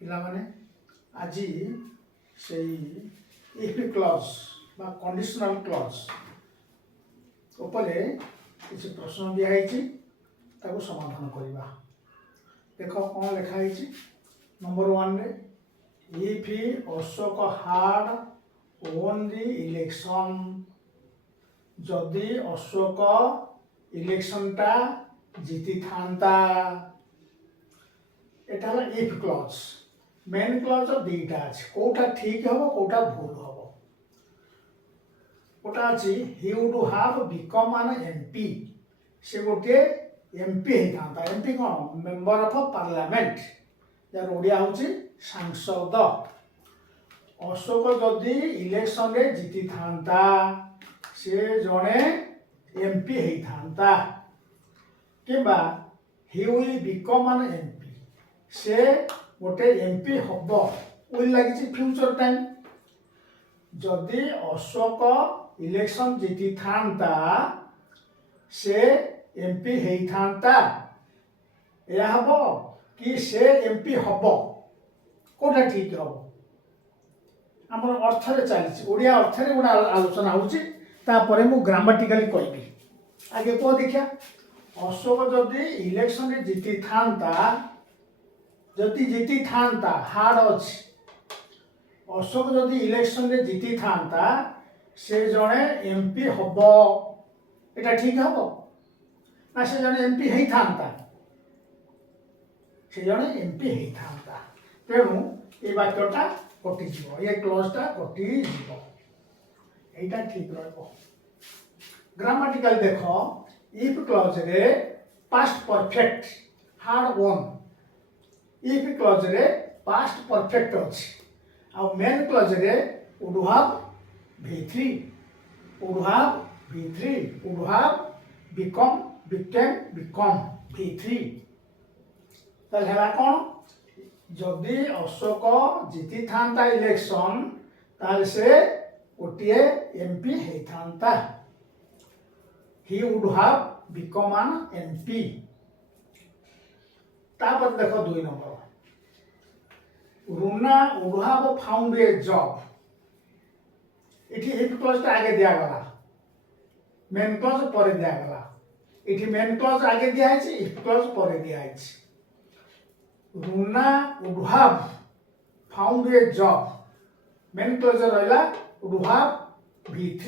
ପିଲାମାନେ ଆଜି ସେଇ ଇଫ୍ କ୍ଲଜ୍ ବା କଣ୍ଡିସନାଲ କ୍ଲଜ୍ ଉପରେ କିଛି ପ୍ରଶ୍ନ ଦିଆହେଇଛି, ତାକୁ ସମାଧାନ କରିବା। ଦେଖ କ'ଣ ଲେଖା ହେଇଛି। ନମ୍ବର 1ରେ if Ashok had won the election, ଯଦି ଅଶୋକ ଇଲେକ୍ସନଟା ଜିତିଥାନ୍ତା। এটা হলো ইফ ক্লজ। মেন ক্লজ দুইটা আছে, কোটা ঠিক হব কোটা ভুল হব। ওটা আছে he would have become an MP, সে গোটে এমপি হইতান্তা। এমপি কোন? মেম্বর অফ পার্লামেন্ট, যার ওড়িয়া হচ্ছে সাংসদ। অশোক যদি ইলেকশনে জিতি থান্তা সে জনে এমপি হইতান্তা। কিংবা he will become an MP, সে গোটে এমপি হব। উইল লাগিছে ফিউচর টাইম। যদি অশোক ইলেকশন জিতি থান্তা সে এমপি হইথান্তা, এয়া হব কি সে এমপি হব? কোটা ঠিক হব? আমার অর্থরে চালিছে, ওড়িয়া অর্থরে গোটা আলোচনা হচ্ছে, তারপরে মু গ্রামাটিকালি কইবি। আগে কো দেখা। অশোক যদি ইলেকশনে জিতি থান্তা, যদি জিতি থান্তা হাড় ଅଛି, অশোক যদি ইলেকশনে জিতি থান্তা সে জনে এমপি হব। এটা ঠিক হব না সে জনে এমপি হইথান্তা? সে জনে এমপি হইথান্তা। তেণু এই বাক্যটা কটিଯିବ, এই ক্লজটা কটিଯିବ। এইটা ঠিক রহব। গ্রামাটিকাল দেখ, ইফ ক্লজরে past perfect had won. If ক্লজরে পাস্ট পারফেক্ট ଅଛି, ଆଉ মেন ক্লজরে would have V3, would have V3, would have become, became, become V3। তাহলে হেলা কোন? যদি অশোক জিতি থান্তা ইলেকশন তাহলে সে গোটিয়ে এমপি হইথান্তা। He would have become an MP. তারপর দেখো 2 number, Runa would have found a job. এটি ইফ ক্লজটা আগে দেয়া গলা, মেন ক্লজ পরে দেয়া গলা। এটি মেন ক্লজ আগে দেয়া হয়েছে, ইফ ক্লজ পরে দেয়া হয়েছে। Runa would have found a job, main clause রহিলা would have V3,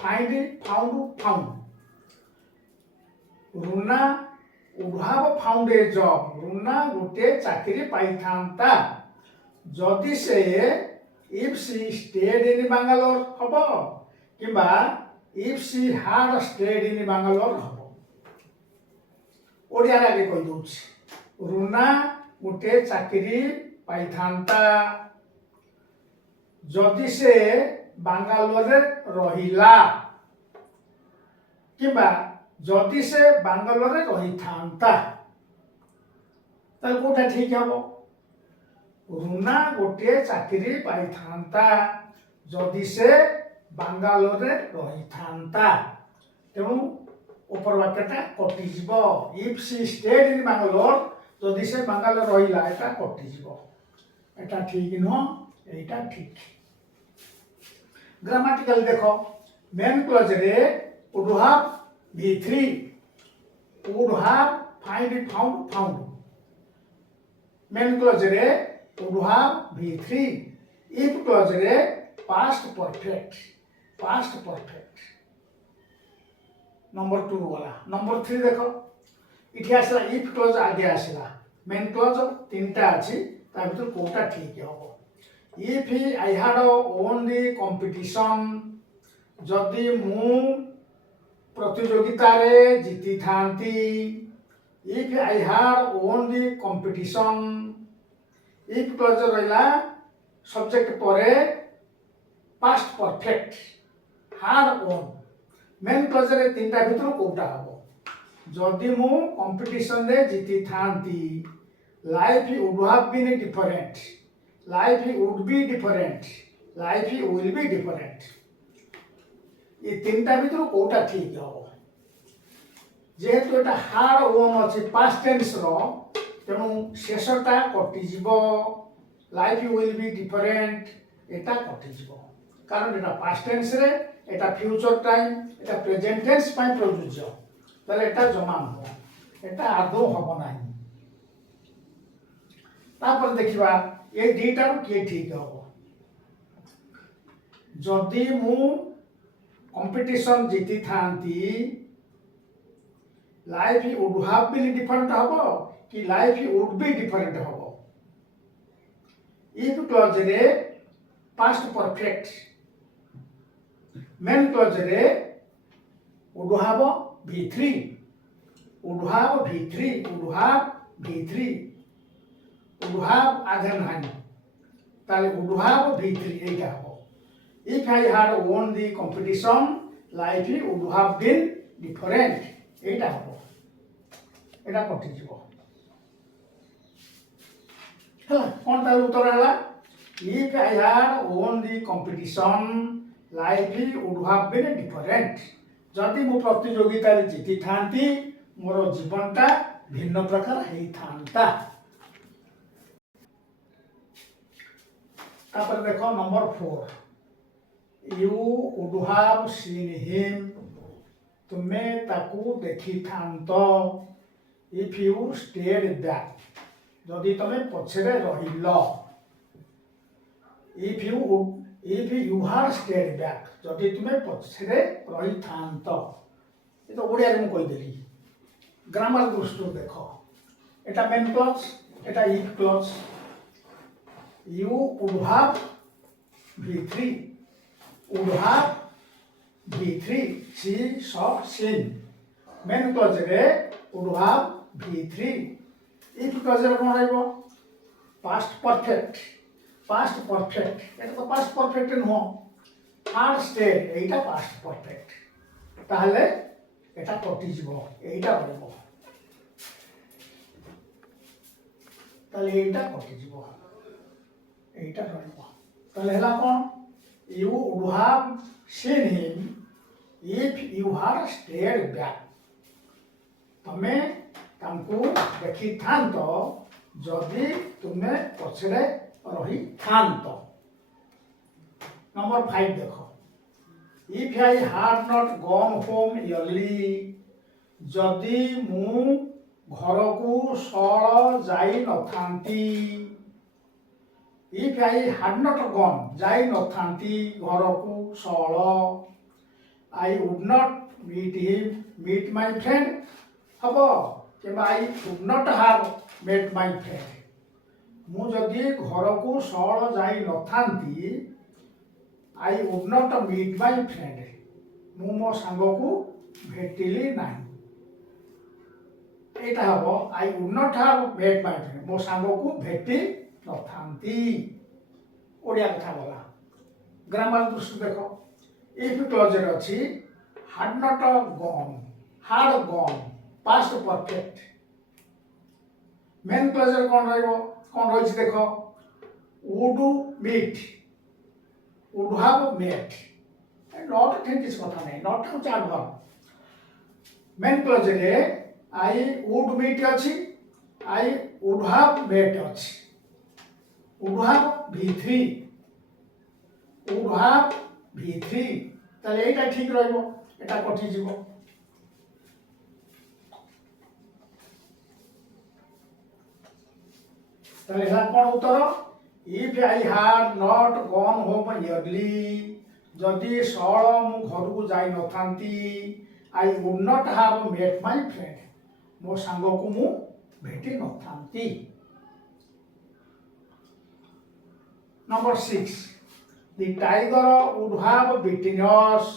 find found found. Runa would have found a job, Runa গোটে চাকরি পাইথান্তা যদি সে if she stayed in Bangalore হব, কিংবা if she had stayed in Bangalore হব। ওড়িয়ার আগে কই দউছি, রুনা গোটে চাকরি পাইথান্তা যদি সে বাঙ্গালোরে রহিলা, কিংবা যদি সে বাঙ্গালোরে রহিথান্তা। তাহলে কোটা ঠিক হব? রুনা গোটিয়ে চাকরি পাইথান্তা যদি সে বাঙ্গালোরে রহিথান্তা। তেমন উপর বাক্যটা কটিଯିବ। If she stayed in Bangalore, যদি সে বাঙ্গালোর রহিলা, এটা কটিଯିବ। এটা ঠিক নহ, এইটা ঠিক। গ্রামাটিকাল দেখো, মেন ক্লজরে would have V3, would have find found found. Main ক্লজরে would have V3, if ক্লজরে past perfect, past perfect। Number 2 গলা। নম্বর 3 দেখো, এটি আসলা ইফ ক্লজ আগে আসলা, মেন ক্লজ তিনটা আছে, তার ভিতর কোটা ঠিক হব। If I had won the competition, যদি মু প্রতিযোগিতারে জিতি থান্তি। If I had won the competition, if clause রইলা সবজেক্ট পরে past perfect had won. Main ক্লজরে তিনটা ভিতর কোটা হব? যদি মু কম্পিটিশনে জিতি থান্তি, life would have been different, life would be different, life will be different. এই তিনটা ভিতর কোটা ঠিক হব? যেহেতু এটা হাড ওন আছে পাস্ট টেন্স র, তেমন শেষটা কটিଯିବ। लाइफ विल बी डिफरेंट एटा कटिଯିव कारण एटा पास्ट टेंस रे एटा फ्यूचर टाइम एटा प्रेजेंट टेंस पय प्रयोज्य ताले एटा जमा हो एटा आदौ हबो नाही तापर देखिबा ए दुईटा के ठीक हबो जदि मु कंपटीशन जीति थांती life would have been different हबो कि लाइफ वुड बी डिफरेंट हबो इफ क्लॉज रे पास्ट परफेक्ट मेन क्लॉज रे would have v3 would have v3 would have v3 would have आधे नाही ताले वुड हैव v3 एटा हबो if I had won the competition life would have been different एटा हबो एटा कटि जिवो हला कोन तार उत्तर हला if I had won the competition life would have been different जदि मु प्रतियोगिता रे जीति थांती मोर जीवनटा भिन्न प्रकार हेई थांता तापर देखो number 4 You would have seen him तुमे ताकू देखी थांतो if you stayed back जदि तमे पछरे रहिलो if you had stayed back जदि तुमे पछरे रहि थांतो ए तो ओडिया रे मु कहि देली ग्रामर दृष्टि देखो एटा main clause Etah if clause you would have v3 would have v3 she saw seen main clause रे would have v3 if clause रे कोन रहइबो past perfect एटा तो past perfect न हो had stayed Etah past perfect ताहले एटा कटि जिवो एटा रहइबो ताहले एटा कटि जिवो एटा रहइबो ताहले हला कोन You would have seen him if you had stayed back. तमे तांको देखि थांतो जदि तुमे पछरे रही थांतो नंबर 5 देखो if I had not gone home early जदि मु घर को सळ जाई न थांती if I had not gone जाई न थांती घर को सळ I would not meet my friend हबो कि I would not have met my friend मु जदि घर को सळ जाई न थांती I would not meet my friend मु मो संग को भेटिली नाही एटा हबो I would not have met my friend मो संग को भेटि नथांती ओडिया कथा बोला ग्रामर दृष्टि देखो इफ क्लॉज रे अछि had not gone past perfect main clause रे कोन रहइबो कोन रहिछि देखो would have met not think किछ कथा नै नॉट हम चार वर्ब मेन क्लॉज रे I would meet अछि I would have met अछि would have v3 ताले एटा ठीक रहइबो एटा कटि जिवो ताले हा कोन उत्तर if I had not gone home early जदि सळ मु घर को जाई न थांती I would not have met my friend मो संग को मु भेटि न थांती Number 6 the tiger would have beaten us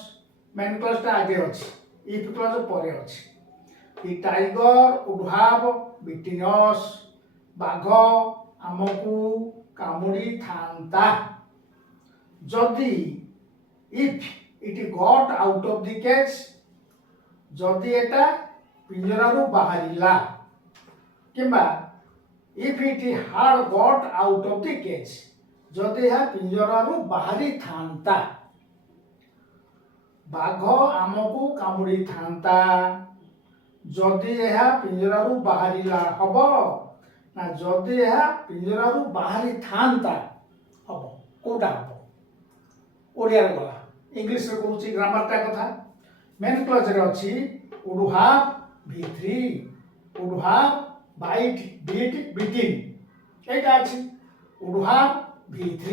main clause ता आगे अछि if clause परे अछि the tiger would have beaten us बाघ हमकु कामुडी थांता जदि if it got out of the cage जदि एटा पिंजरा रो बाहरिला किबा if it had got out of the cage जदि हा पिंजरा रो बाहरी थांता बाघ आमको कामुडी थांता जदि यह पिंजरा रो बाहरिला हबो ନା ଯଦି ଏହା ପିଞ୍ଜରାରୁ ବାହାରି ଥାନ୍ତା ହବ କୋଉଟା ହବ ଓଡ଼ିଆରେ ଗଲା ଇଂଲିଶରେ କହୁଛି ଗ୍ରାମାରଟା କଥା ମେନ୍ କ୍ଲଜରେ ଅଛି would have V3 would have bite beat beaten এইটা ଅଛି would have V3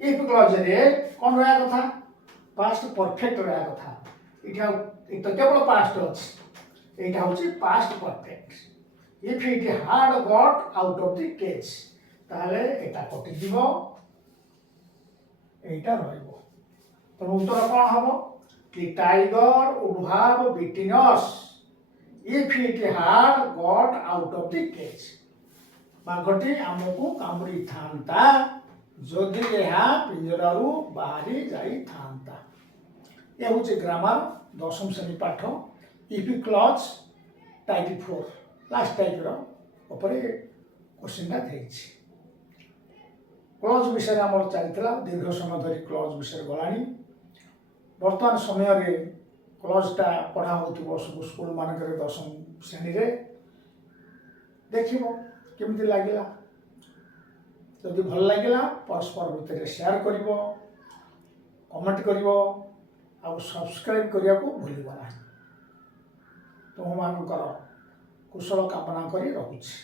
if କ୍ଲଜରେ କ'ଣ ରହିବା କଥା past perfect ରହିବା କଥା ଏଇଟା କେବଳ past ଅଛି এইটা হচ্ছে past perfect if it had got out of the cage তাহলে এটা কটিଯିବ এইটা রইব তো উত্তর কোন হবো the tiger would have beaten us if it had got out of the cage ବାଘଟି ଆମକୁ କାମୁଡ଼ି ଥାନ୍ତା ଯଦି ଏହା ପିଞ୍ଜରାରୁ ବାହାରି ଯାଇଥାନ୍ତା ଏ ହେଉଛି ଗ୍ରାମାର ଦଶମ ଶ୍ରେଣୀ ପାଠ ଇଫି କ୍ଲଜ୍ ଟାଇପ୍ 4 ଲାଷ୍ଟ ଟାଇପ୍ର ଉପରେ କୋଶ୍ଚିନ୍ଟା ଦେଇଛି କ୍ଲଜ୍ ବିଷୟରେ ଆମର ଚାଲିଥିଲା ଦୀର୍ଘ ସମୟ ଧରି କ୍ଲଜ୍ ବିଷୟରେ ଗଲାଣି ବର୍ତ୍ତମାନ ସମୟରେ କ୍ଲଜ୍ଟା ପଢ଼ା ହେଉଥିବ ସବୁ ସ୍କୁଲମାନଙ୍କରେ ଦଶମ ଶ୍ରେଣୀରେ ଦେଖିବ କେମିତି ଲାଗିଲା ଯଦି ଭଲ ଲାଗିଲା ପରସ୍ପର ଭିତରେ ସେୟାର କରିବ କମେଣ୍ଟ କରିବ ଆଉ ସବସ୍କ୍ରାଇବ୍ କରିବାକୁ ଭୁଲିବ ନାହିଁ ତୁମମାନଙ୍କର କୁଶଳ କାମନା କରି ରହୁଛି।